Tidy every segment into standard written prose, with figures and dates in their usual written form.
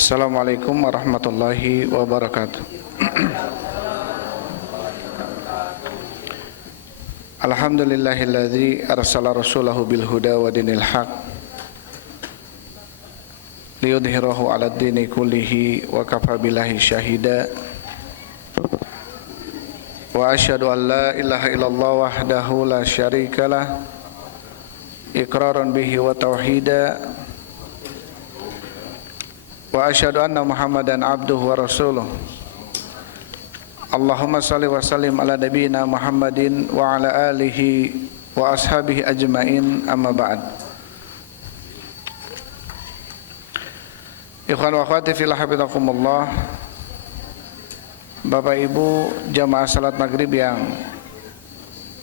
Assalamualaikum warahmatullahi wabarakatuh. Alhamdulillahilladzi arsala rasulahu bil huda wa dinil haq liyudhhirahu 'alad dini kullihi wa kafa billahi syahida. Wa asyhadu an la ilaha illallah wahdahu la syarikalah iqraran bihi wa tauhida. Wa asyhadu anna Muhammadan abduhu wa rasuluh. Allahumma salli wa sallim ala nabiyyina Muhammadin wa ala alihi wa ashabihi ajmain, amma ba'd. Ikhwan wa akhwati fillah hafizakumullah. Bapak Ibu jamaah salat maghrib yang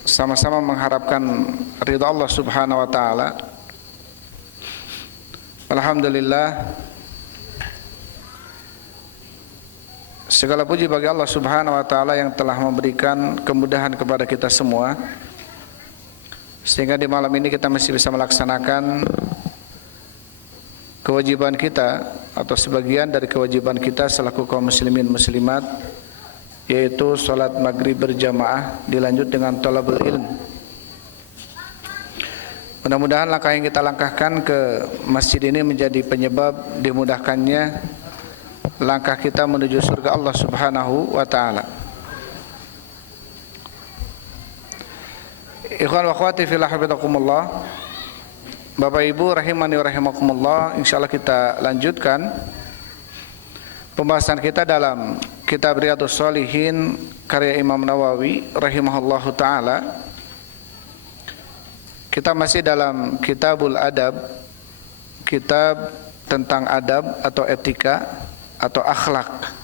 sama-sama mengharapkan ridha Allah Subhanahu wa taala. Alhamdulillah, segala puji bagi Allah Subhanahu wa taala yang telah memberikan kemudahan kepada kita semua sehingga di malam ini kita masih bisa melaksanakan kewajiban kita atau sebagian dari kewajiban kita selaku kaum muslimin muslimat, yaitu salat maghrib berjamaah dilanjut dengan thalabul ilm. Mudah-mudahan langkah yang kita langkahkan ke masjid ini menjadi penyebab dimudahkannya langkah kita menuju surga Allah Subhanahu wa taala. Ikhwan wa akhwati fillah hafizakumullah. Bapak Ibu rahimani wa rahimakumullah, insyaallah kita lanjutkan pembahasan kita dalam kitab Riyadhus Shalihin karya Imam Nawawi rahimahullahu taala. Kita masih dalam Kitabul Adab, kitab tentang adab atau etika atau akhlak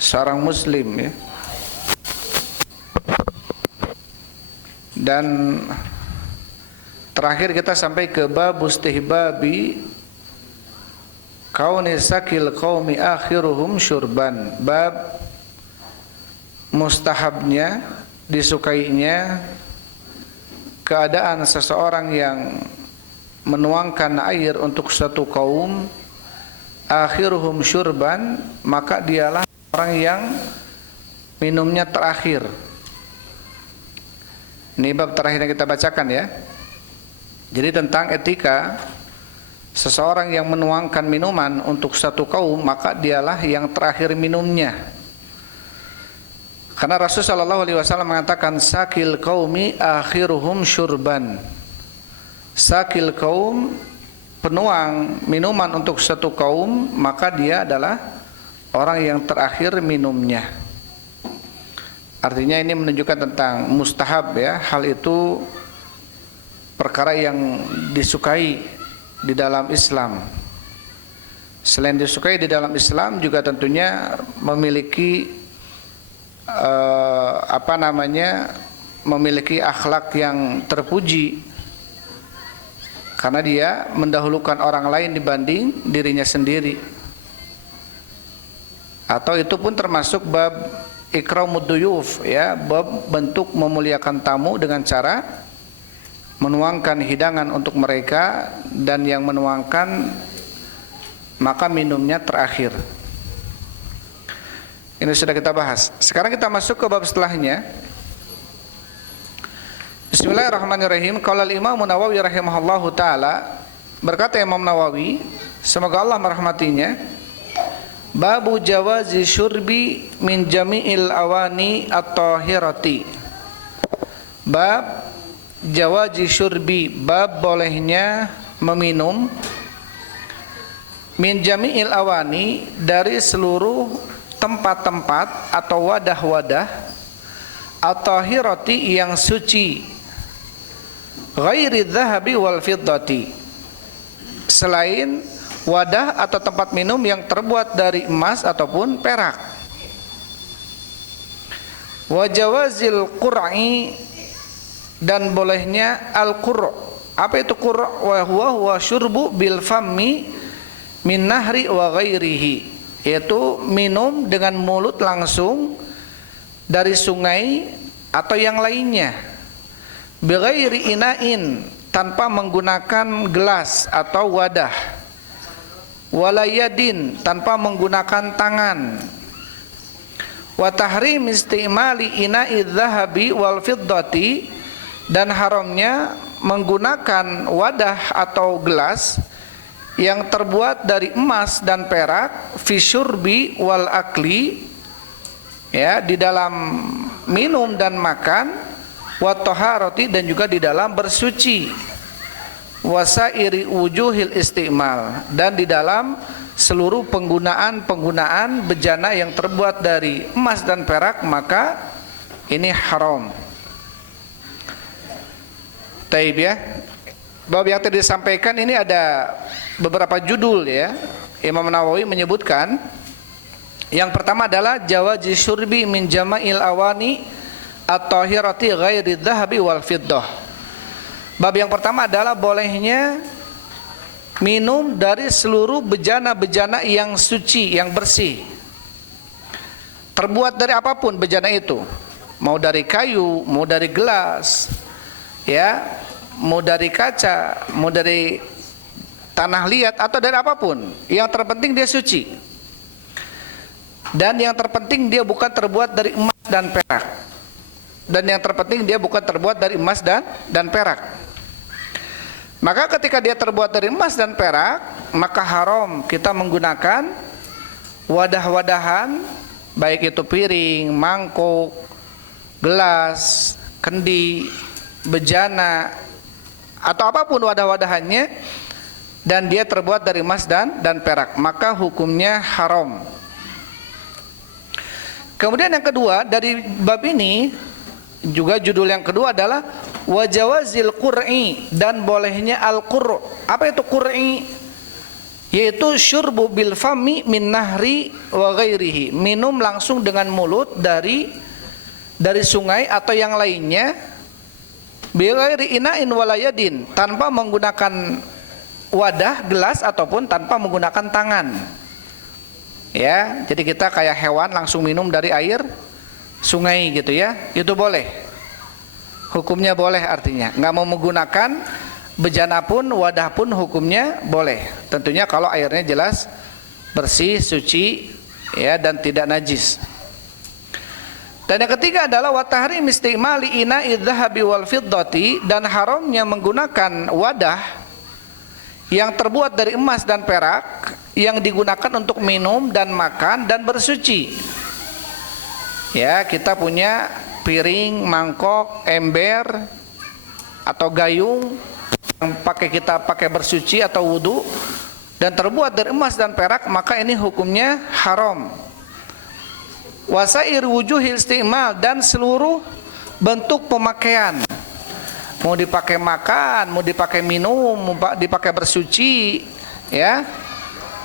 seorang muslim, ya. Dan terakhir kita sampai ke bab istihbabi kauni sakil qaumi akhiruhum syurban, bab mustahabnya, disukainya keadaan seseorang yang menuangkan air untuk satu kaum akhiruhum syurban, maka dialah orang yang minumnya terakhir. Ini bab terakhir yang kita bacakan, ya. Jadi tentang etika seseorang yang menuangkan minuman untuk satu kaum, maka dialah yang terakhir minumnya. Karena Rasulullah SAW mengatakan sakil qaumi akhiruhum syurban. Sakil kaum, penuang minuman untuk satu kaum, maka dia adalah orang yang terakhir minumnya. Artinya ini menunjukkan tentang mustahab, ya. Hal itu perkara yang disukai di dalam Islam. Selain disukai di dalam Islam, juga tentunya memiliki memiliki akhlak yang terpuji, karena dia mendahulukan orang lain dibanding dirinya sendiri. Atau itu pun termasuk bab ikramud duyuf, ya, bab bentuk memuliakan tamu dengan cara menuangkan hidangan untuk mereka, dan yang menuangkan maka minumnya terakhir. Ini sudah kita bahas. Sekarang kita masuk ke bab setelahnya. Bismillahirrahmanirrahim. Qala al-Imam Nawawi rahimahullahu taala, berkata Imam Nawawi, semoga Allah merahmatinya, babu jawazi syurbi min jami'il awani at-tahirati. Bab jawazi syurbi, bab bolehnya meminum, min jami'il awani, dari seluruh tempat-tempat atau wadah-wadah, at-tahirati, yang suci, ghairi dhahabi wal fiddati, selain wadah atau tempat minum yang terbuat dari emas ataupun perak. Wa jawazil qur'i, dan bolehnya al-qur'. Apa itu qur'? Wa huwa syurbu bil fammi min nahri wa ghairihi, yaitu minum dengan mulut langsung dari sungai atau yang lainnya, bighairi ina'in, tanpa menggunakan gelas atau wadah, wala yadin, tanpa menggunakan tangan. Wa tahrim istimali ina'i dzahabi wal fiddati, dan haramnya menggunakan wadah atau gelas yang terbuat dari emas dan perak, fi syurbi wal akli, ya, di dalam minum dan makan, wa taharati, dan juga di dalam bersuci, wasairi wujuhil istimal, dan di dalam seluruh penggunaan bejana yang terbuat dari emas dan perak, maka ini haram. Taib ya. Bab yang tadi disampaikan ini ada beberapa judul ya. Imam Nawawi menyebutkan yang pertama adalah jawazi syurbi min jama'il awani at-tahirati ghairi dzahabi wal fiddah. Bab yang pertama adalah bolehnya minum dari seluruh bejana-bejana yang suci, yang bersih. Terbuat dari apapun bejana itu. Mau dari kayu, mau dari gelas, ya, mau dari kaca, mau dari tanah liat, atau dari apapun. Yang terpenting dia suci. Dan yang terpenting dia bukan terbuat dari emas dan perak. Dan yang terpenting dia bukan terbuat dari emas dan perak. Maka ketika dia terbuat dari emas dan perak, maka haram kita menggunakan wadah-wadahan, baik itu piring, mangkuk, gelas, kendi, bejana, atau apapun wadah-wadahannya, dan dia terbuat dari emas dan perak, maka hukumnya haram. Kemudian yang kedua dari bab ini, juga judul yang kedua adalah wajawazil qur'i, dan bolehnya al-qur'. Apa itu qur'i? Yaitu syurbu bil fami min nahri wa ghairihi, minum langsung dengan mulut dari sungai atau yang lainnya, bi ghairi ina'in wala yadin, tanpa menggunakan wadah, gelas, ataupun tanpa menggunakan tangan. Ya, jadi kita kayak hewan langsung minum dari air sungai gitu ya, itu boleh. Hukumnya boleh, artinya nggak mau menggunakan bejana pun, wadah pun, hukumnya boleh. Tentunya kalau airnya jelas bersih, suci, ya, dan tidak najis. Dan yang ketiga adalah wa tahrim istimali ina'i dzahabi wal fiddati, dan haramnya menggunakan wadah yang terbuat dari emas dan perak yang digunakan untuk minum dan makan dan bersuci. Ya, kita punya piring, mangkok, ember, atau gayung yang kita pakai bersuci atau wudu dan terbuat dari emas dan perak, maka ini hukumnya haram. Wasair wujuhil istimal, dan seluruh bentuk pemakaian, mau dipakai makan, mau dipakai minum, mau dipakai bersuci, ya,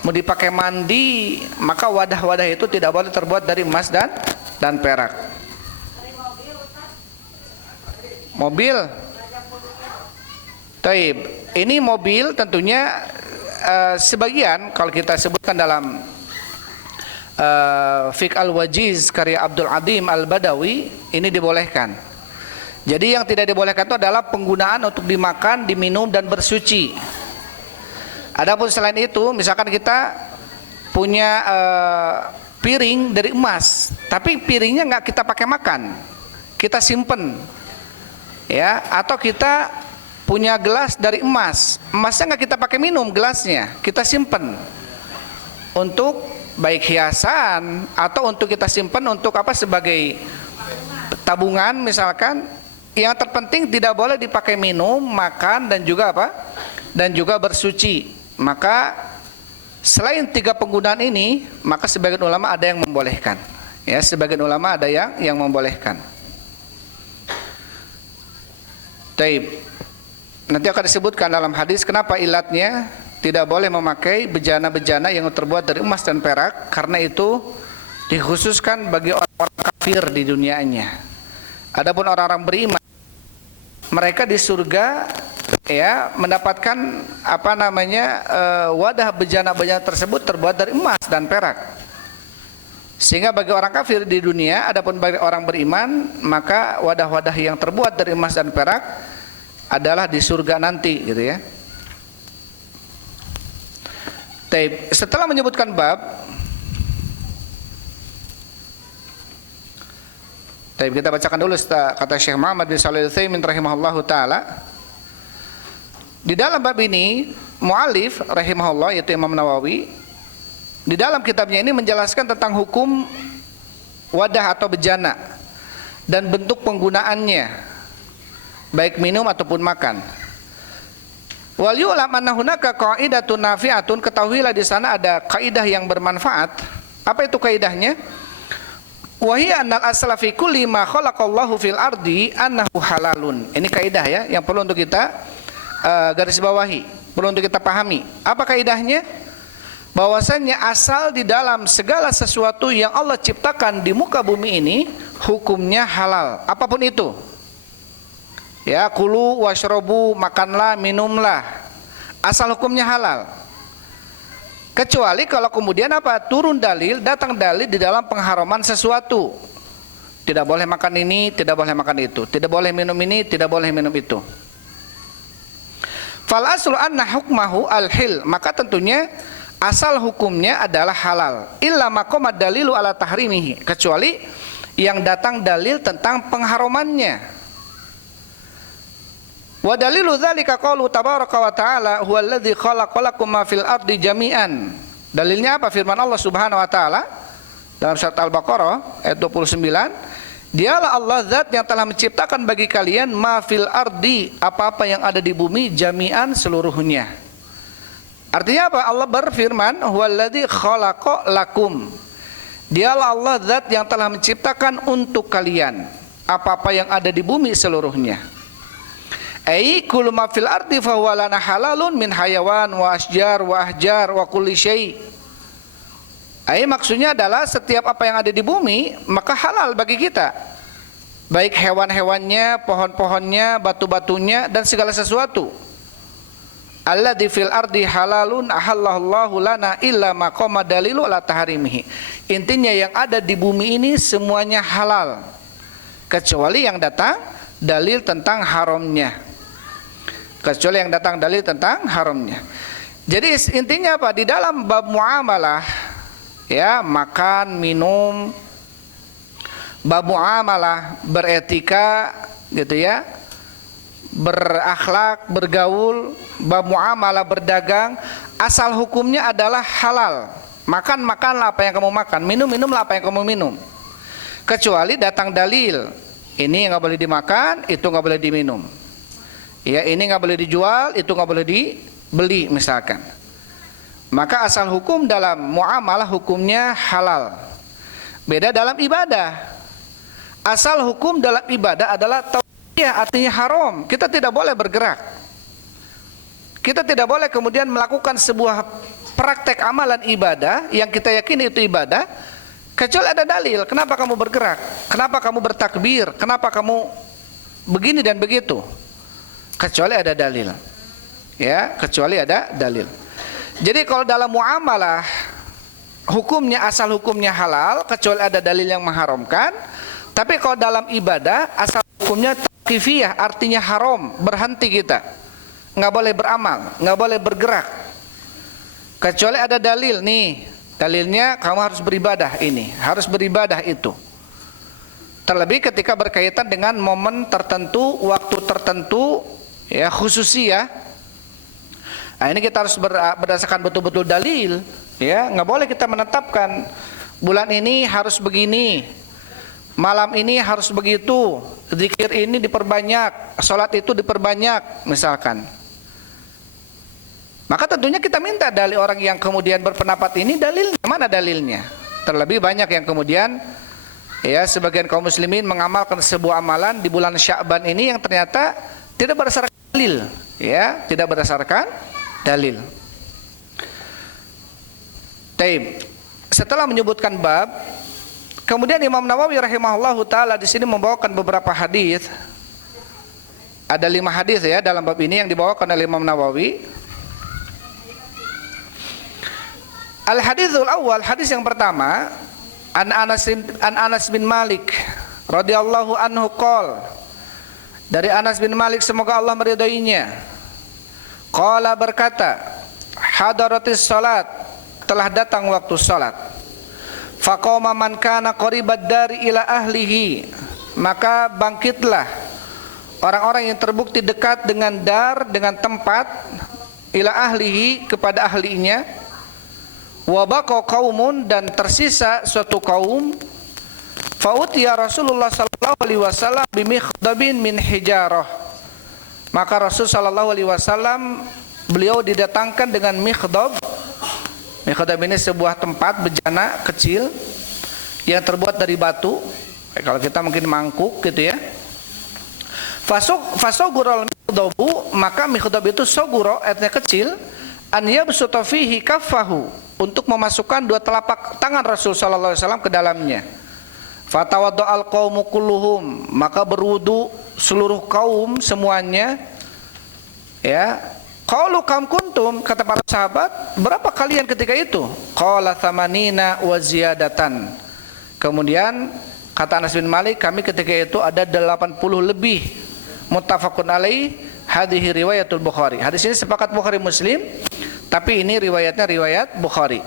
mau dipakai mandi, maka wadah-wadah itu tidak boleh terbuat dari emas dan perak. Mobil, taib. Ini mobil tentunya sebagian kalau kita sebutkan dalam Fiqh al-Wajiz karya Abdul Adim al-Badawi, ini dibolehkan. Jadi yang tidak dibolehkan itu adalah penggunaan untuk dimakan, diminum, dan bersuci. Adapun selain itu, misalkan kita punya piring dari emas, tapi piringnya nggak kita pakai makan, kita simpen, ya. Atau kita punya gelas dari emas, emasnya nggak kita pakai minum, gelasnya kita simpen untuk baik hiasan atau untuk kita simpen untuk apa, sebagai tabungan misalkan. Yang terpenting tidak boleh dipakai minum, makan, dan juga apa, dan juga bersuci. Maka selain tiga penggunaan ini, maka sebagian ulama ada yang membolehkan. Ya, sebagian ulama ada yang membolehkan. Taib. Nanti akan disebutkan dalam hadis kenapa ilatnya tidak boleh memakai bejana-bejana yang terbuat dari emas dan perak, karena itu dikhususkan bagi orang-orang kafir di dunianya. Adapun orang-orang beriman, mereka di surga, ya, mendapatkan apa namanya wadah bejana-bejana tersebut terbuat dari emas dan perak. Sehingga bagi orang kafir di dunia, adapun bagi orang beriman, maka wadah-wadah yang terbuat dari emas dan perak adalah di surga nanti, gitu ya. Taib. Setelah menyebutkan bab, taib, kita bacakan dulu kata Syekh Muhammad bin Shalih Al-Utsaimin rahimahullahu taala. Di dalam bab ini, mu'alif rahimahullah, yaitu Imam Nawawi, di dalam kitabnya ini menjelaskan tentang hukum wadah atau bejana dan bentuk penggunaannya, baik minum ataupun makan. Wal yu'lam anna hunaka qaidatun nafi'atun, ketahuilah di sana ada kaidah yang bermanfaat. Apa itu kaidahnya? Wa hiya annal asla fi kulli ma khalaqallahu fil ardi annahu halalun. Ini kaidah ya yang perlu untuk kita garis bawahi, perlu untuk kita pahami. Apa kaidahnya? Bahwasanya asal di dalam segala sesuatu yang Allah ciptakan di muka bumi ini hukumnya halal, apapun itu. Ya, kulu washrobu, makanlah, minumlah, asal hukumnya halal. Kecuali kalau kemudian apa? Turun dalil, datang dalil di dalam pengharaman sesuatu. Tidak boleh makan ini, tidak boleh makan itu, tidak boleh minum ini, tidak boleh minum itu. Fal aslu anna hukmahu al-hil, maka tentunya asal hukumnya adalah halal. Illa maqamad dalilu ala tahrimihi, kecuali yang datang dalil tentang pengharamannya. Wa dalilu dzalika qaulu tabaraka wa ta'ala huwallazi khalaqalakum ma fil ardi jami'an. Dalilnya apa? Firman Allah Subhanahu wa taala dalam surat Al-Baqarah ayat 29, dialah Allah zat yang telah menciptakan bagi kalian ma fil ardi, apa-apa yang ada di bumi, jami'an, seluruhnya. Artinya apa? Allah berfirman huwallazi khalaqalakum, dialah Allah zat yang telah menciptakan untuk kalian apa-apa yang ada di bumi seluruhnya. Ai kullu ma fil ardi fa huwa lana halalun min hayawan wa asjar wa ahjar wa kulli syai. Ai maksudnya adalah setiap apa yang ada di bumi maka halal bagi kita. Baik hewan-hewannya, pohon-pohonnya, batu-batunya dan segala sesuatu. Alladzi fil ardi halalun ahallallahu lana illa ma qama dalilu ala tahrimihi. Intinya yang ada di bumi ini semuanya halal kecuali yang datang dalil tentang haramnya. Kecuali yang datang dalil tentang haramnya. Jadi intinya apa? Di dalam bab muamalah, ya, makan, minum, bab muamalah, beretika, gitu ya, berakhlak, bergaul, bab muamalah, berdagang, asal hukumnya adalah halal. Makan, makanlah apa yang kamu makan, minum, minumlah apa yang kamu minum. Kecuali datang dalil, ini nggak boleh dimakan, itu nggak boleh diminum. Ya, ini nggak boleh dijual, itu nggak boleh dibeli misalkan. Maka asal hukum dalam muamalah hukumnya halal. Beda dalam ibadah. Asal hukum dalam ibadah adalah tauqifiyah, artinya haram. Kita tidak boleh bergerak. Kita tidak boleh kemudian melakukan sebuah praktek amalan ibadah yang kita yakini itu ibadah kecuali ada dalil. Kenapa kamu bergerak? Kenapa kamu bertakbir? Kenapa kamu begini dan begitu? Kecuali ada dalil. Ya, kecuali ada dalil. Jadi kalau dalam muamalah hukumnya asal hukumnya halal kecuali ada dalil yang mengharamkan. Tapi kalau dalam ibadah asal hukumnya tauqifiyah, artinya haram, berhenti kita. Nggak boleh beramal, nggak boleh bergerak. Kecuali ada dalil nih. Dalilnya kamu harus beribadah ini, harus beribadah itu. Terlebih ketika berkaitan dengan momen tertentu, waktu tertentu, ya, khususiyah. Nah, ini kita harus berdasarkan betul-betul dalil, ya. Nggak boleh kita menetapkan bulan ini harus begini, malam ini harus begitu, zikir ini diperbanyak, sholat itu diperbanyak, misalkan. Maka tentunya kita minta dari orang yang kemudian berpendapat ini dalilnya, mana dalilnya? Terlebih banyak yang kemudian, ya, sebagian kaum muslimin mengamalkan sebuah amalan di bulan Sya'ban ini yang ternyata tidak berdasarkan dalil, ya, tidak berdasarkan dalil. Taib. Setelah menyebutkan bab, kemudian Imam Nawawi rahimahullahu taala di sini membawakan beberapa hadis. Ada 5 hadis ya dalam bab ini yang dibawakan oleh Imam Nawawi. Al haditsul awal, hadis yang pertama, an Anas bin Malik radhiyallahu anhu qol, dari Anas bin Malik semoga Allah meridainya, qala berkata, hadaratis salat, telah datang waktu salat. Faqama man kana qaribad dari ila ahlihi, maka bangkitlah orang-orang yang terbukti dekat dengan dar, dengan tempat, ila ahlihi, kepada ahlinya. Wa baqa qaumun, dan tersisa suatu kaum. Fa'utiya Rasulullah sallallahu alaihi wasallam bimikhdabin min hijarah, maka Rasul sallallahu alaihi wasallam beliau didatangkan dengan mikhdab. Mikhdab ini sebuah tempat bejana kecil yang terbuat dari batu. Kalau kita mungkin mangkuk gitu ya. Fasogural mikhdabu, maka mikhdab itu soguro, artinya kecil. An yabsuta fihi kaffahu, untuk memasukkan dua telapak tangan Rasul sallallahu alaihi wasallam ke dalamnya. Fatawaddo al qaumu kulluhum, maka berwudu seluruh kaum semuanya. Ya, qalu kam kuntum, kata para sahabat, berapa kalian ketika itu? Qala thamanina wa ziyadatan. Kemudian kata Anas bin Malik, kami ketika itu ada 80 lebih. Muttafaqun alaih, hadhihi riwayatul Bukhari. Hadis ini sepakat Bukhari Muslim, tapi ini riwayatnya riwayat Bukhari.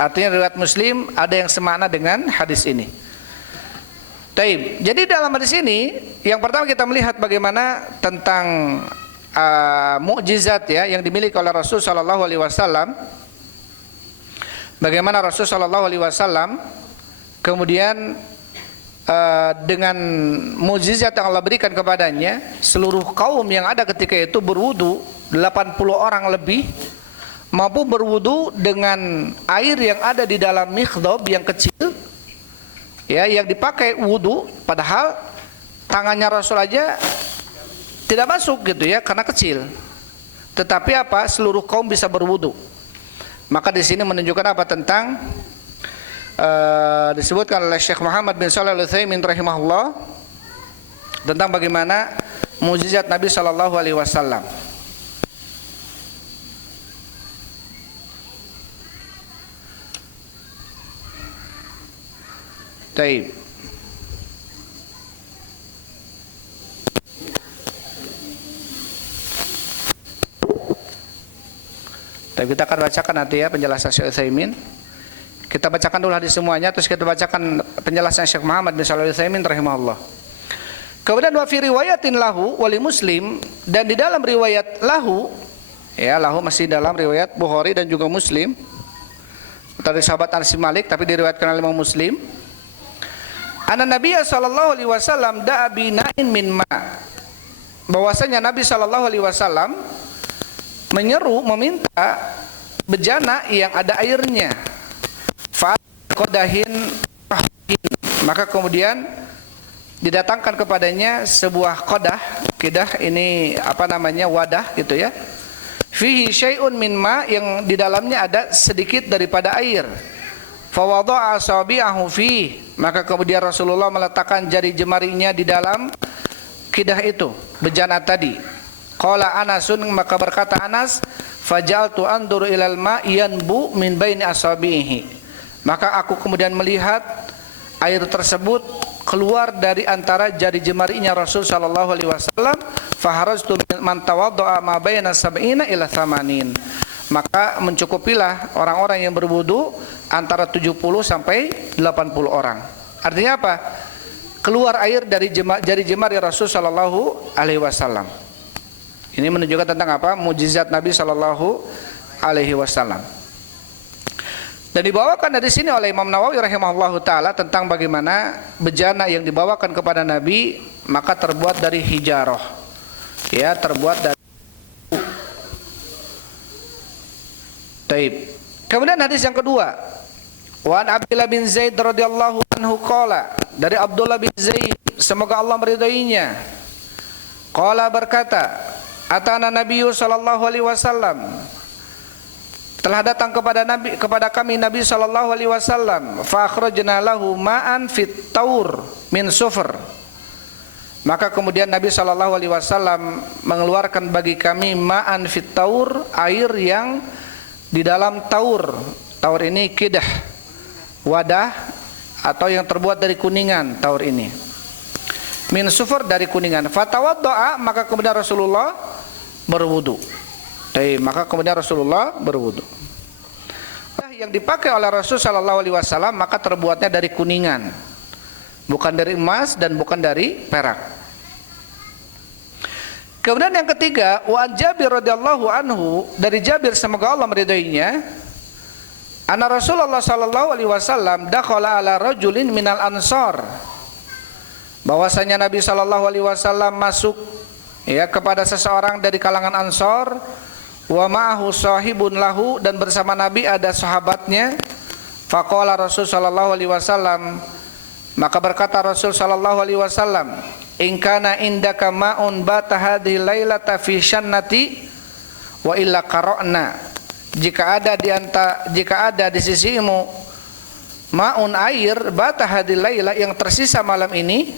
Artinya riwayat Muslim ada yang semakna dengan hadis ini. Taib. Jadi dalam hadis ini yang pertama kita melihat bagaimana tentang mukjizat ya yang dimiliki oleh Rasul sallallahu alaihi wasallam. Bagaimana Rasul sallallahu alaihi wasallam kemudian dengan mukjizat yang Allah berikan kepadanya, seluruh kaum yang ada ketika itu berwudu, 80 orang lebih mampu berwudu dengan air yang ada di dalam mikhdab yang kecil. Ya, yang dipakai wudu, padahal tangannya Rasul aja tidak masuk gitu ya, karena kecil. Tetapi apa? Seluruh kaum bisa berwudu. Maka di sini menunjukkan apa tentang disebutkan oleh Syekh Muhammad bin Shalih Al-Utsaimin rahimahullah tentang bagaimana mukjizat Nabi sallallahu alaihi wasallam. Taib. Tapi kita akan bacakan nanti ya penjelasan Syekh Utsaimin. Kita bacakan dulu hadis semuanya, terus kita bacakan penjelasan Syekh Muhammad bin Shalih Al-Utsaimin rahimahullah. Kemudian wa fi riwayatin lahu wali Muslim, dan di dalam riwayat lahu, ya lahu masih dalam riwayat Bukhari dan juga Muslim. Dari sahabat Anas bin Malik tapi diriwayatkan oleh Imam Muslim. Anna Nabiya sallallahu alaihi wasallam da'a bina'in min ma. Bahwasanya Nabi sallallahu alaihi wasallam menyeru, meminta bejana yang ada airnya. Fa qadahin, maka kemudian didatangkan kepadanya sebuah qadah. Qidah ini apa namanya, wadah gitu ya. Fihi syai'un min ma, yang di dalamnya ada sedikit daripada air. Fa wada'a asabi'ahu fi, maka kemudian Rasulullah meletakkan jari jemarinya di dalam qidah itu, bejana tadi. Qala Anasun, maka berkata Anas, fajaltu anduru ilal ma yanbu min baini asabihi, maka aku kemudian melihat air tersebut keluar dari antara jari jemarinya Rasul sallallahu alaihi wasallam. Faharajtu man tawaddaa ma baina sab'ina ila thamanin, maka mencukupilah orang-orang yang berwudu antara 70 sampai 80 orang. Artinya apa? Keluar air dari jari jemari Rasul sallallahu alaihi wasallam. Ini menunjukkan tentang apa? Mukjizat Nabi sallallahu alaihi wasallam. Dan dibawakan dari sini oleh Imam Nawawi rahimahullahu taala tentang bagaimana bejana yang dibawakan kepada Nabi maka terbuat dari hijarah. Ya, terbuat dari Taib. Kemudian hadis yang kedua, wa an Abdullah bin Zaid radhiyallahu anhu qala, dari Abdullah bin Zaid semoga Allah meridainya, qala berkata, atana Nabi sallallahu alaihi wasallam, telah datang kepada kami Nabi sallallahu alaihi wasallam, fa akhrajna lahu ma'an fit taur min sufr, maka kemudian Nabi sallallahu alaihi wasallam mengeluarkan bagi kami ma'an fit taur, air yang di dalam taur. Taur ini qidah, wadah atau yang terbuat dari kuningan. Taur ini min sufur, dari kuningan. Fatawaddoa, maka kemudian Rasulullah berwudu. Maka kemudian Rasulullah berwudu. yang dipakai oleh Rasul sallallahu alaihi wasallam maka terbuatnya dari kuningan, bukan dari emas dan bukan dari perak. Kemudian yang ketiga, wa Jabir radhiyallahu anhu, dari Jabir semoga Allah meridainya, anna Rasulullah sallallahu alaihi wasallam dakhala ala rajulin minal ansar, bahwasanya Nabi sallallahu alaihi wasallam masuk ya kepada seseorang dari kalangan Ansar, wa ma'ahu sahibun lahu, dan bersama Nabi ada sahabatnya. Faqala Rasul sallallahu alaihi wasallam, maka berkata Rasul sallallahu alaihi wasallam, in kana indaka ma'un bata hadhihi lailata fi syannati wa illa qara'na, jika ada di sisimu ma'un air bata hadhihi laila, yang tersisa malam ini,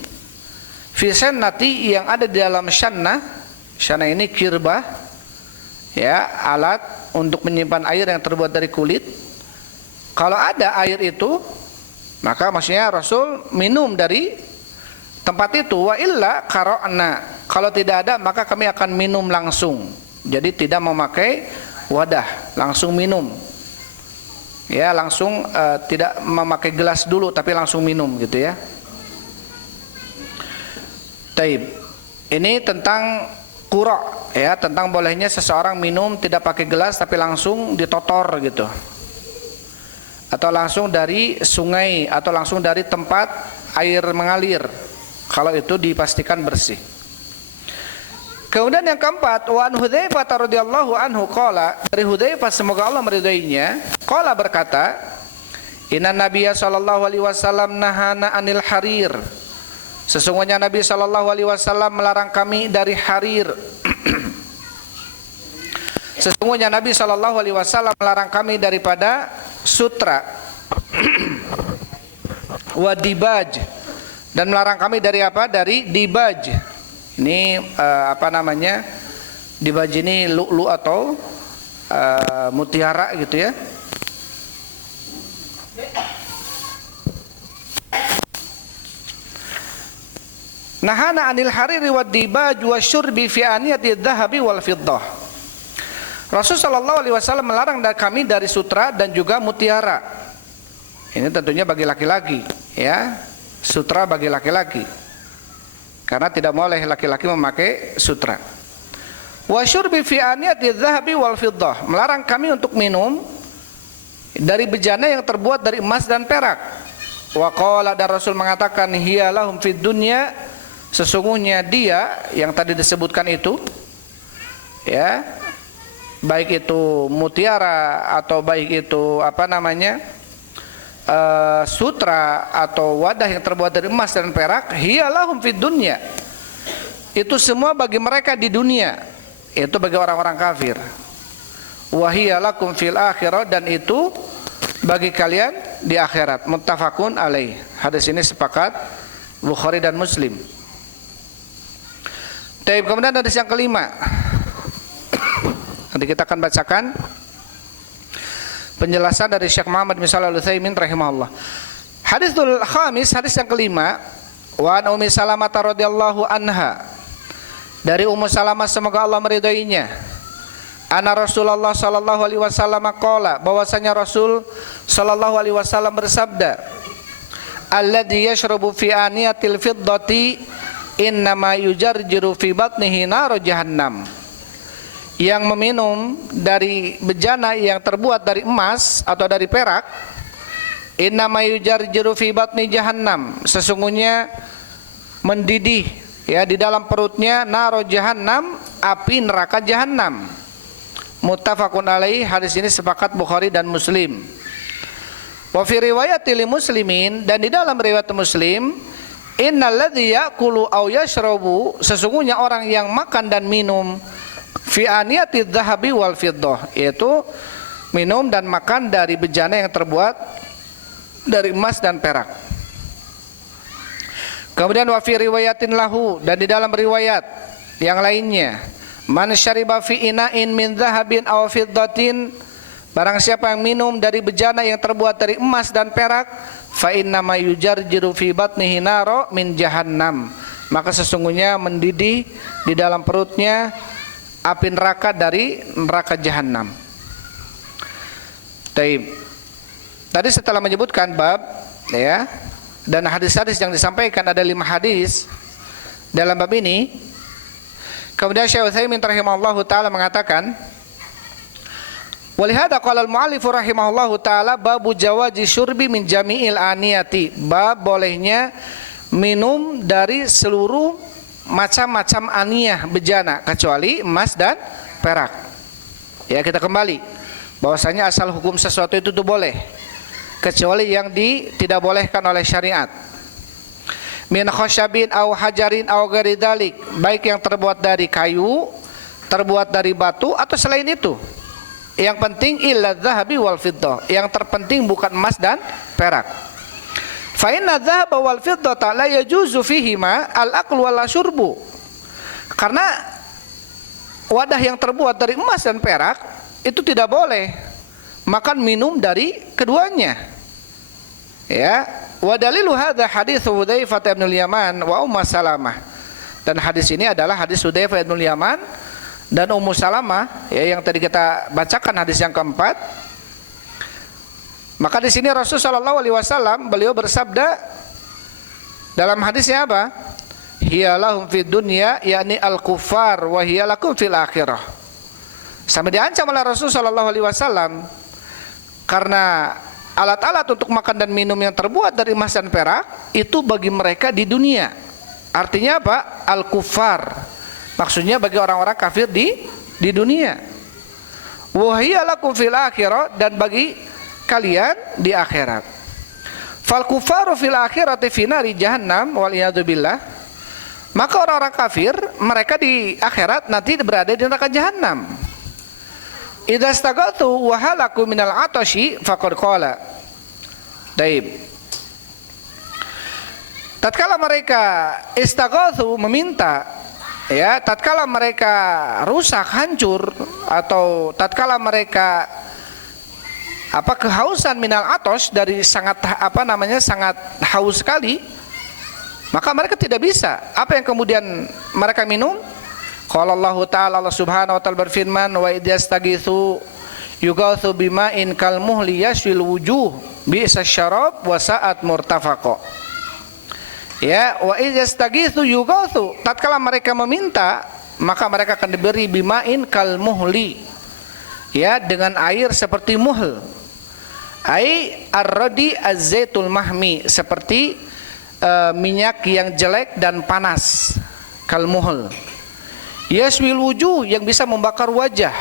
fi syannati, yang ada di dalam syannah. Syannah ini kirbah ya, alat untuk menyimpan air yang terbuat dari kulit. Kalau ada air itu, maka maksudnya Rasul minum dari tempat itu. Wa illa qara'na, kalau tidak ada maka kami akan minum langsung. Jadi tidak memakai wadah, langsung minum ya, langsung tidak memakai gelas dulu tapi langsung minum gitu ya. Taib. Ini tentang qura ya, tentang bolehnya seseorang minum tidak pakai gelas tapi langsung ditotor gitu, atau langsung dari sungai atau langsung dari tempat air mengalir, kalau itu dipastikan bersih. Kemudian yang keempat, wa an Hudzaifah radhiyallahu anhu qala, dari Hudzaifah semoga Allah meridainya, qala berkata, inna nabiyya sallallahu alaihi wasallam nahana anil harir, sesungguhnya Nabi sallallahu alaihi wasallam melarang kami dari harir. Sesungguhnya Nabi sallallahu alaihi wasallam melarang kami daripada sutra. Wa dibaj, dan melarang kami dari apa? Dari dibaj. Ini apa namanya? Dibaj ini lu'lu atau mutiara gitu ya. Nahana anil hariri wad dibaj wasyurbi fi aniyati dhahabi wal fiddah. Rasul sallallahu alaihi wasallam melarang kami dari sutra dan juga mutiara. Ini tentunya bagi laki-laki ya. Sutra bagi laki-laki. Karena tidak boleh laki-laki memakai sutra. Wasyurbi fi aniyati dhahabi wal fiddah. Melarang kami untuk minum dari bejana yang terbuat dari emas dan perak. Wa qala, dan Rasul mengatakan, hiya lahum fid dunya, sesungguhnya dia yang tadi disebutkan itu ya, baik itu mutiara atau baik itu apa namanya sutra atau wadah yang terbuat dari emas dan perak, hiya lahum fid dunya, itu semua bagi mereka di dunia, itu bagi orang-orang kafir. Wa hiya lakum fil akhirah, dan itu bagi kalian di akhirat. Muttafaqun alaih. Hadis ini sepakat Bukhari dan Muslim. Taib. Kemudian hadis yang kelima, nanti kita akan bacakan penjelasan dari Syekh Muhammad bin Shalih Al-Utsaimin rahimahullah. Hadisul khamis, hadis yang kelima, wa an Ummi Salamah radhiyallahu anha, dari Ummu Salamah semoga Allah meridainya, anna Rasulullah sallallahu alaihi wasallam qala, bahwasanya Rasul sallallahu alaihi wasallam bersabda, alladzi yashrabu fi aniyatil fiddati innama yujarjiru fi batnihi nar jahannam, yang meminum dari bejana yang terbuat dari emas atau dari perak, innama yujarjiru fi batni jahannam, sesungguhnya mendidih ya di dalam perutnya nar jahannam, api neraka jahannam. Muttafaqun alaih. Hadis ini sepakat Bukhari dan Muslim. Wa fi riwayati muslimin, dan di dalam riwayat Muslim, innal ladzi ya'kulu aw yashrabu, sesungguhnya orang yang makan dan minum fi aniyati dhahabi wal fiddah, yaitu minum dan makan dari bejana yang terbuat dari emas dan perak. Kemudian wa fi riwayatin lahu, dan di dalam riwayat yang lainnya, man syariba fi ina'in min dhahabin aw fiddatin, barang siapa yang minum dari bejana yang terbuat dari emas dan perak, fa innama yujarjiru fi batnihi naro min jahannam, maka sesungguhnya mendidih di dalam perutnya api neraka dari neraka jahannam. Taib. tadi setelah menyebutkan bab, ya, dan hadis-hadis yang disampaikan, ada 5 hadis dalam bab ini. Kemudian Syekh Utsaimin rahimahullahu taala mengatakan, walihada qala al-mu'allif rahimahullahu taala babu jawazi syurbi min jami'il aniyati, bab bolehnya minum dari seluruh macam-macam aniyah bejana kecuali emas dan perak. Ya, kita kembali bahwasanya asal hukum sesuatu itu boleh kecuali yang tidak bolehkan oleh syariat. Min khasyabin aw hajarin aw ghairi dzalik, baik yang terbuat dari kayu, terbuat dari batu atau selain itu. Yang penting illa dzahabi wal fiddah, yang terpenting bukan emas dan perak. Fa inna dzahaba wal fiddata la yajuzu fihima al-aqlu wala syurbu. Karena wadah yang terbuat dari emas dan perak itu tidak boleh makan minum dari keduanya. Ya, wa dalilu hadza hadits Hudzaifah bin Yaman wa Ummu Salamah. Dan hadis ini adalah hadis Hudzaifah bin Yaman dan Ummu Salamah, ya, yang tadi kita bacakan hadis yang keempat. Maka di sini Rasulullah sallallahu alaihi wasallam beliau bersabda dalam hadisnya apa? Hiya lahum fid dunya, yakni al-kuffar, wa hiya lakum fil akhirah. Sampai diancam oleh Rasulullah sallallahu alaihi wasallam karena alat-alat untuk makan dan minum yang terbuat dari emas dan perak itu bagi mereka di dunia. Artinya apa? Al-kuffar. Maksudnya bagi orang-orang kafir di dunia. Wa hiya lakum fil akhirah, dan bagi kalian di akhirat. Fal kufaru fil akhirati fi nari jahannam wal iyadu billah. Maka orang-orang kafir mereka di akhirat nanti berada di neraka jahanam. Idza stagathu wa halaku minal atashi faqad qala. Baik. Tatkala mereka istagathu, meminta, ya, tatkala mereka rusak, hancur, atau tatkala mereka kehausan minal atos, dari sangat sangat haus sekali, maka mereka tidak bisa. Apa yang kemudian mereka minum? Qala Allah Ta'ala, Allah Subhanahu wa taala berfirman, wa idzastagitsu yugatsu bima'in kalmuhli yashwil wujuh bi'sa syarab wa sa'at murtafaqa. Ya, wa idzastagitsu yugatsu, tatkala mereka meminta, maka mereka akan diberi bima'in kalmuhli, ya, dengan air seperti muhl. Ai ar-radi az-zaitul mahmi, seperti minyak yang jelek dan panas, kalmuhl. Yaswil wujuh, yang bisa membakar wajah,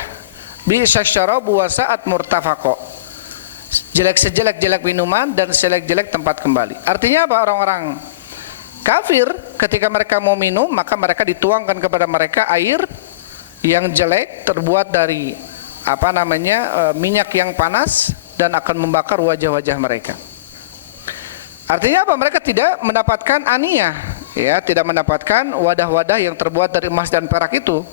bisa syarabu wa sa'at murtafaqo, jelek-jelek minuman dan jelek-jelek tempat kembali. Artinya apa? Orang-orang kafir ketika mereka mau minum, maka mereka dituangkan kepada mereka air yang jelek terbuat dari minyak yang panas dan akan membakar wajah-wajah mereka. Artinya apa? Mereka tidak mendapatkan aniyah, ya, tidak mendapatkan wadah-wadah yang terbuat dari emas dan perak itu,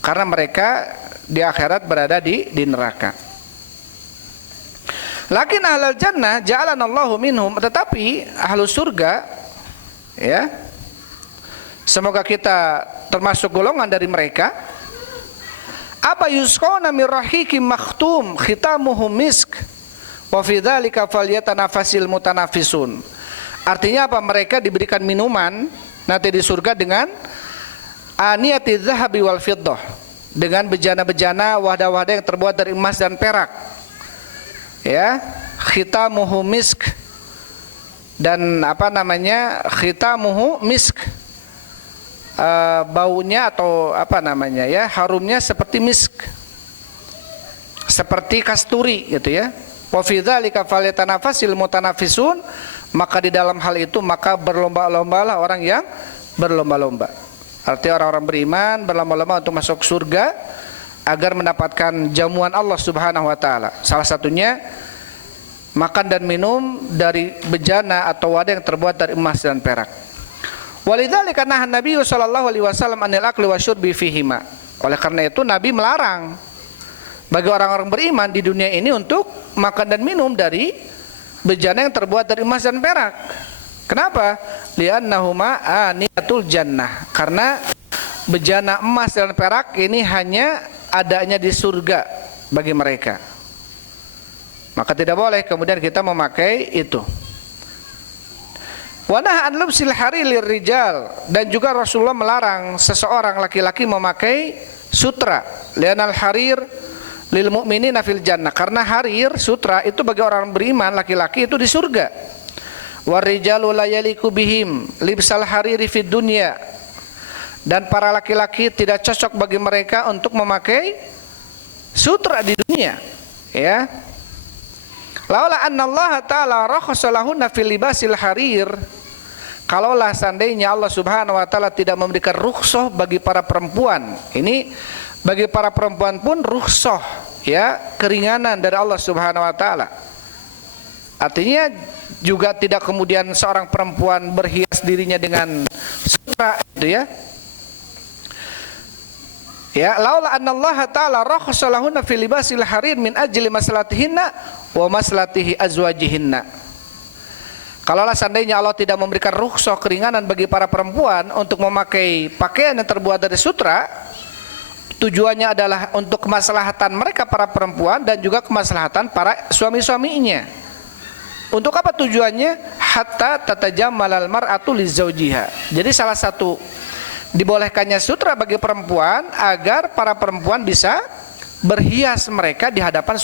karena mereka di akhirat berada di neraka. Lakin ahlul jannah ja'alanallahu minhum, tetapi ahlus surga, ya, semoga kita termasuk golongan dari mereka. Apa yusqawna min rahiqim makhtum khitamuhu misk wa fi dzalika falyatanafasil mutanafisun. Artinya apa? Mereka diberikan minuman nanti di surga dengan aniyati dzahabi wal fiddah, dengan bejana-bejana, wadah-wadah yang terbuat dari emas dan perak, ya, khitamuhu misk, dan khitamuhu misk, baunya atau harumnya seperti misk, seperti kasturi gitu, ya. Wa fi dzalika falyatanafasil mutanafisun, maka di dalam hal itu maka berlomba-lombalah orang yang berlomba-lomba. Artinya orang-orang beriman berlomba-lomba untuk masuk surga agar mendapatkan jamuan Allah Subhanahu wa taala. Salah satunya makan dan minum dari bejana atau wadah yang terbuat dari emas dan perak. Walidzalika nahan Nabi sallallahu alaihi wasallam anil akli wasyurbi fihima. Oleh karena itu Nabi melarang bagi orang-orang beriman di dunia ini untuk makan dan minum dari bejana yang terbuat dari emas dan perak. Kenapa? Li'annahuma aniyatul jannah. Karena bejana emas dan perak ini hanya adanya di surga bagi mereka. Maka tidak boleh kemudian kita memakai itu. Wa naha an lubsil harir lirrijal, dan juga Rasulullah melarang seseorang laki-laki memakai sutra. Lianal harir lil mu'minina fil jannah, karena harir sutra itu bagi orang beriman laki-laki itu di surga. Warijalu la yaliku bihim libsal hariri fid dunya, dan para laki-laki tidak cocok bagi mereka untuk memakai sutra di dunia, ya. Laula anna Allah ta'ala rakhasa lahunna fil libasil harir, kalaulah seandainya Allah Subhanahu wa taala tidak memberikan rukhsah bagi para perempuan. Ini bagi para perempuan pun rukhsah, ya, keringanan dari Allah Subhanahu wa taala. Artinya juga tidak kemudian seorang perempuan berhias dirinya dengan sutra, gitu ya. Ya, laula anna Allah ta'ala rakhasa lahunna fil libasil harir min ajli maslahatihinna wa maslahatihi azwajihinna. Kalaulah seandainya Allah tidak memberikan rukhsah keringanan bagi para perempuan untuk memakai pakaian yang terbuat dari sutra, tujuannya adalah untuk kemaslahatan mereka para perempuan dan juga kemaslahatan para suami-suaminya. Untuk apa tujuannya? Hatta tatajammalal mar'atu li zawjiha. Jadi salah satu dibolehkannya sutra bagi perempuan agar para perempuan bisa berhias mereka di hadapan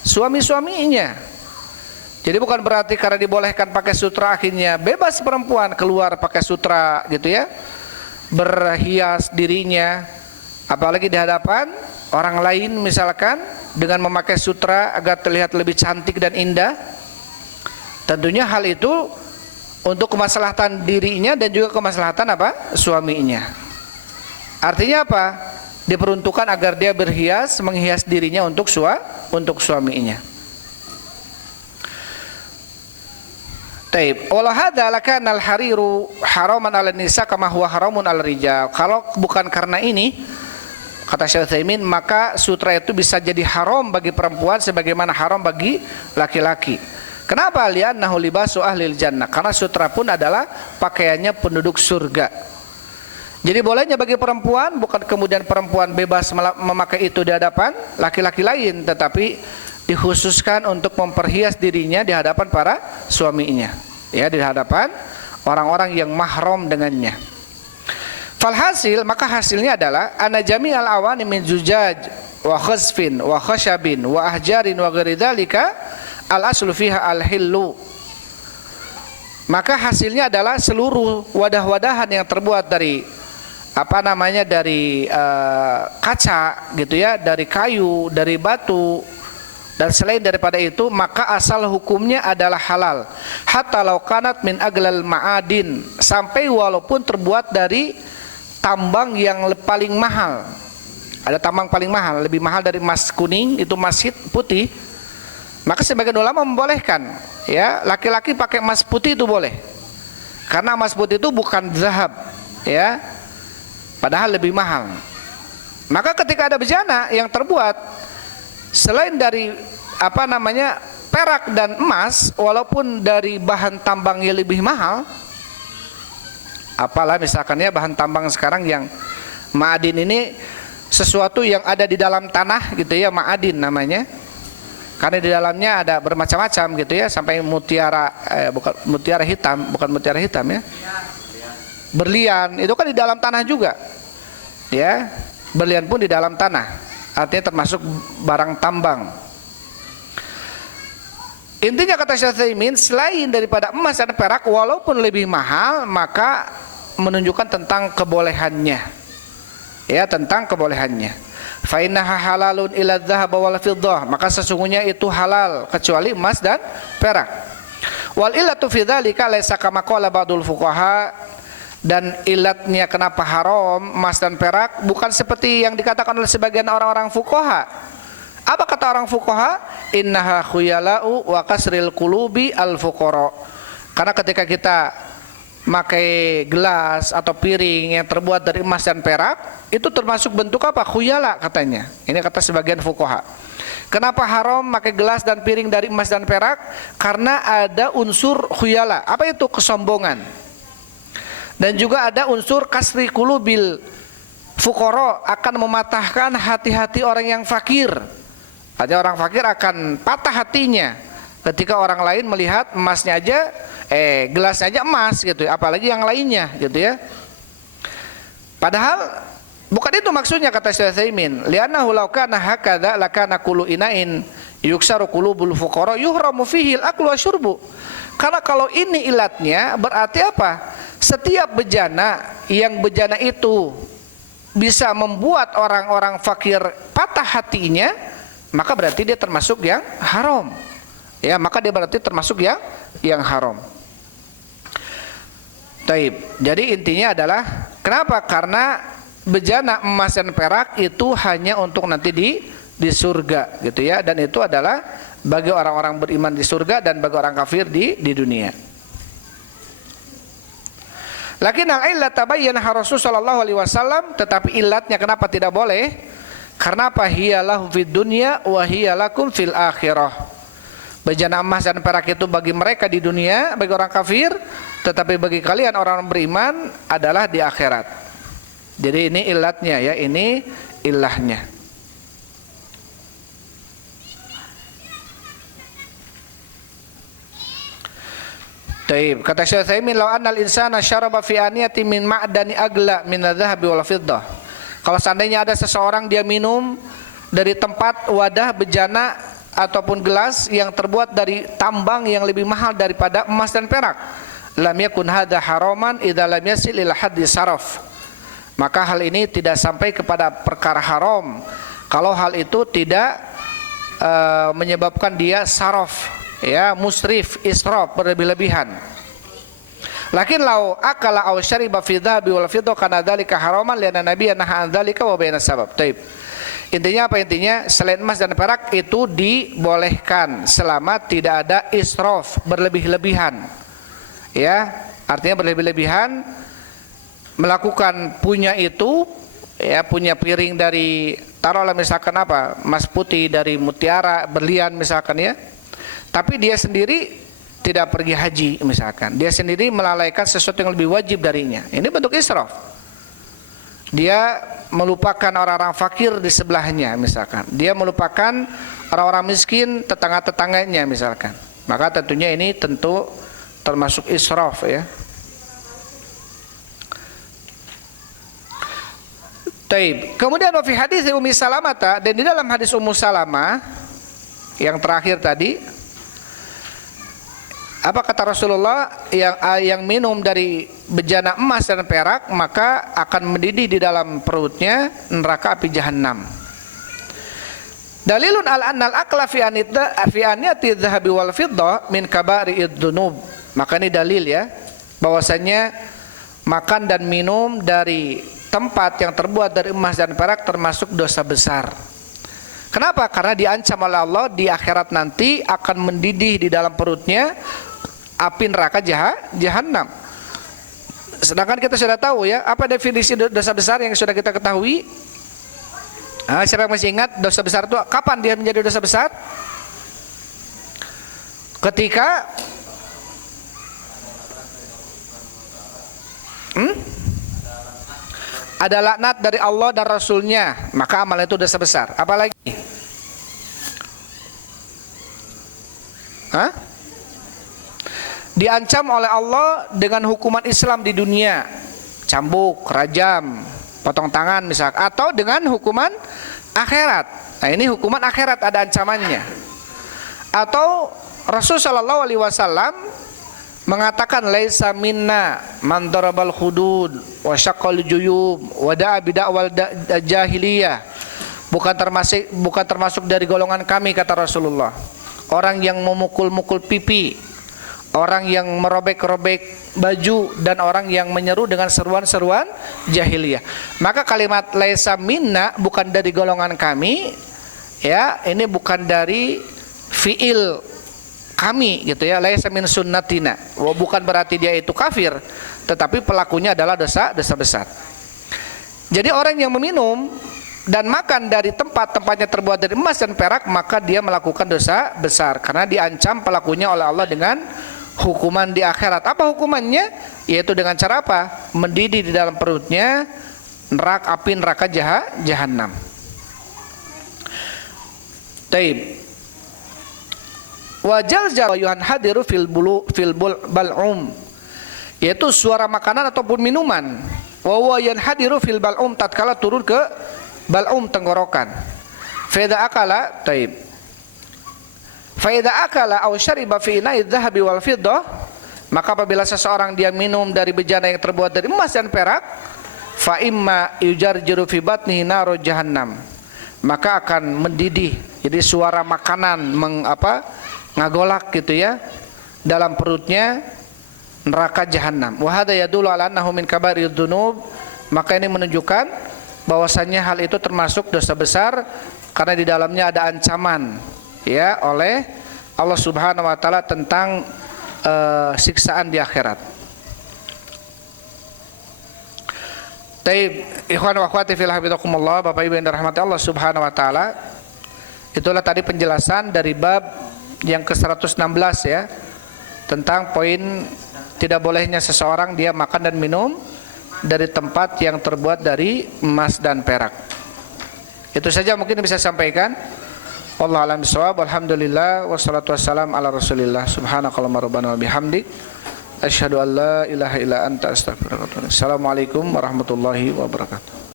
suami-suaminya. Jadi bukan berarti karena dibolehkan pakai sutra akhirnya bebas perempuan keluar pakai sutra, gitu ya, berhias dirinya apalagi di hadapan orang lain misalkan dengan memakai sutra agar terlihat lebih cantik dan indah. Tentunya hal itu untuk kemaslahatan dirinya dan juga kemaslahatan apa? Suaminya. Artinya apa? Diperuntukkan agar dia berhias, menghias dirinya untuk suaminya. Taib. Wala hadza lakana al-hariru haraman 'ala nisa kama huwa haramun 'ala rijal. Kalau bukan karena ini, kata Syekh Utsaimin, maka sutra itu bisa jadi haram bagi perempuan sebagaimana haram bagi laki-laki. Kenapa? Li'annahu libasu ahlil jannah. Karena sutra pun adalah pakaiannya penduduk surga. Jadi bolehnya bagi perempuan, bukan kemudian perempuan bebas memakai itu di hadapan laki-laki lain, tetapi dikhususkan untuk memperhias dirinya di hadapan para suaminya, ya, di hadapan orang-orang yang mahram dengannya. Falhasil, maka hasilnya adalah ana jami'al awani min zujaj wa khazfin wa khashabin wa ahjarin wa ghairi dzalika al-aslu fiha al-hillu. Maka hasilnya adalah seluruh wadah-wadahan yang terbuat dari dari kaca, gitu ya, dari kayu, dari batu dan selain daripada itu, maka asal hukumnya adalah halal. Hatta law kanat min aglal ma'adin, sampai walaupun terbuat dari tambang yang paling mahal. Ada tambang paling mahal, lebih mahal dari emas kuning, itu emas putih. Maka sebagian ulama membolehkan, ya, laki-laki pakai emas putih itu boleh. Karena emas putih itu bukan zahab, ya, padahal lebih mahal. Maka ketika ada bejana yang terbuat selain dari perak dan emas, walaupun dari bahan tambang yang lebih mahal, apalah misalkan ya bahan tambang sekarang yang ma'adin ini sesuatu yang ada di dalam tanah, gitu ya, ma'adin namanya. Karena di dalamnya ada bermacam-macam, gitu ya, sampai mutiara, bukan mutiara hitam ya, berlian, itu kan di dalam tanah juga, ya, berlian pun di dalam tanah, artinya termasuk barang tambang. Intinya kata Syekh Utsaimin, selain daripada emas dan perak walaupun lebih mahal, maka menunjukkan tentang kebolehannya, ya, tentang kebolehannya. Fa innaha halalun ila dzahab wal fiddah, maka sesungguhnya itu halal kecuali emas dan perak. Wal illatu fi dzalika laisa kama qala ba'dul fuqaha, dan ilatnya kenapa haram emas dan perak bukan seperti yang dikatakan oleh sebagian orang-orang fuqaha. Apa kata orang fuqaha? Innaha khuyala'u wa kasril qulubi al fuqara. Karena ketika kita pakai gelas atau piring yang terbuat dari emas dan perak, itu termasuk bentuk apa? Khuyala katanya. Ini kata sebagian fuqaha. Kenapa haram pakai gelas dan piring dari emas dan perak? Karena ada unsur khuyala. Apa itu? Kesombongan. Dan juga ada unsur kasri qulubil fuqara, akan mematahkan hati-hati orang yang fakir. Artinya orang fakir akan patah hatinya ketika orang lain melihat emasnya aja, gelasnya aja emas gitu ya, apalagi yang lainnya gitu ya. Padahal bukan itu maksudnya, kata Syekh Utsaimin. Li'annahu law kana hakadza lakana kullu ina'in yuksaru qulubul fuqara yuhramu fihi al-aklu wasyurbu. Karena kalau ini ilatnya berarti apa? Setiap bejana yang bejana itu bisa membuat orang-orang fakir patah hatinya, maka berarti dia termasuk yang haram. Ya, maka dia berarti termasuk yang haram. Taib. Jadi intinya adalah kenapa? Karena bejana emas dan perak itu hanya untuk nanti di surga gitu ya, dan itu adalah bagi orang-orang beriman di surga dan bagi orang kafir di dunia. Lakin al-illat tabayyana Rasul sallallahu alaihi wasallam, tetapi ilatnya kenapa tidak boleh? Karena apa? Hiya lahum fid dunya wa hiya lakum fil akhirah. Bejana emas dan perak itu bagi mereka di dunia, bagi orang kafir, tetapi bagi kalian orang beriman adalah di akhirat. Jadi ini ilatnya ya, ini ilahnya. Taib. Kata Syekh Utsaimin, "Law annal insana syaraba fi aniyati min ma'dani agla min adz-dzahabi wal fiddah." Kalau seandainya ada seseorang dia minum dari tempat wadah bejana ataupun gelas yang terbuat dari tambang yang lebih mahal daripada emas dan perak, lam yakun hadza haraman idza lam yasil ila haddi saraf. Maka hal ini tidak sampai kepada perkara haram kalau hal itu tidak menyebabkan dia saraf, ya, musrif, israf, berlebih-lebihan. Lakin lau akala aw syariba fi dhahabi wal fiddah kana dzalika haraman lianna nabiyyan nahaa an dzalika wa bayana sabab. Taib. Intinya apa intinya? Selain emas dan perak itu dibolehkan selama tidak ada israf, berlebih-lebihan. Ya, artinya berlebih-lebihan melakukan punya itu, ya, punya piring dari, taruhlah misalkan apa, emas putih dari mutiara, berlian misalkan ya. Tapi dia sendiri tidak pergi haji misalkan. Dia sendiri melalaikan sesuatu yang lebih wajib darinya. Ini bentuk israf. Dia melupakan orang-orang fakir di sebelahnya misalkan. Dia melupakan orang-orang miskin tetangga-tetangganya misalkan. Maka tentunya ini tentu termasuk israf ya. Taib. Kemudian fi hadis Ummi Salamah, dan di dalam hadis Ummu Salamah yang terakhir tadi, apa kata Rasulullah? Yang minum dari bejana emas dan perak maka akan mendidih di dalam perutnya neraka api jahanam. Dalilun al-annal akla fi aniyati dzahabi wal fiddah min kaba'iri'id dzunub. Maka ini dalil ya bahwasanya makan dan minum dari tempat yang terbuat dari emas dan perak termasuk dosa besar. Kenapa? Karena diancam oleh Allah di akhirat nanti akan mendidih di dalam perutnya api neraka jahanam. Sedangkan kita sudah tahu ya, apa definisi dosa besar yang sudah kita ketahui? Siapa yang masih ingat dosa besar itu kapan dia menjadi dosa besar? Ketika ada laknat dari Allah dan Rasulnya, maka amal itu dosa besar. Apalagi? Diancam oleh Allah dengan hukuman Islam di dunia, cambuk, rajam, potong tangan misalkan, atau dengan hukuman akhirat. Nah ini hukuman akhirat ada ancamannya. Atau Rasul sallallahu alaihi wasallam mengatakan laisa minna man darabal hudud wa syaqqal juyub wa da'a bid'awal jahiliyah. Bukan termasuk dari golongan kami, kata Rasulullah. Orang yang memukul-mukul pipi, orang yang merobek-robek baju, dan orang yang menyeru dengan seruan-seruan jahiliyah. Maka kalimat laisa minna bukan dari golongan kami, ya, ini bukan dari fiil kami gitu ya, laisa min sunnatina. Bukan berarti dia itu kafir, tetapi pelakunya adalah dosa besar. Jadi orang yang meminum dan makan dari tempat-tempatnya terbuat dari emas dan perak, maka dia melakukan dosa besar karena diancam pelakunya oleh Allah dengan hukuman di akhirat. Apa hukumannya? Yaitu dengan cara apa? Mendidih di dalam perutnya api neraka jahanam. Taib. Wajal jawayuhan hadiru fil bal'um, yaitu suara makanan ataupun minuman. Wawayan hadiru fil bal'um, tatkala turun ke bal'um, tenggorokan. Faida akala, taib. Faida akala aw syariba fi ina'i dhahabi wal fiddah, maka apabila seseorang dia minum dari bejana yang terbuat dari emas dan perak, fa imma yujarjiru fi batnihi naru jahannam, maka akan mendidih. Jadi suara makanan ngagolak gitu ya dalam perutnya, neraka jahanam. Wa hadza yadullu ala annahu min kabarir dzunub, maka ini menunjukkan bahwasannya hal itu termasuk dosa besar karena di dalamnya ada ancaman ya oleh Allah Subhanahu wa taala tentang siksaan di akhirat. Taib, ikhwan wa akhwati fillah hafizakumullah, Bapak Ibu yang dirahmati Allah Subhanahu wa taala. Itulah tadi penjelasan dari bab yang ke-116 ya, tentang poin tidak bolehnya seseorang dia makan dan minum dari tempat yang terbuat dari emas dan perak. Itu saja mungkin bisa sampaikan. Wallahu a'lam bishawab. Alhamdulillah wassalatu wassalamu ala Rasulillah. Subhanakallahumma rabbana wa bihamdik asyhadu an la ilaha illa anta astaghfiruka wa atubu ilaik. Assalamualaikum warahmatullahi wabarakatuh.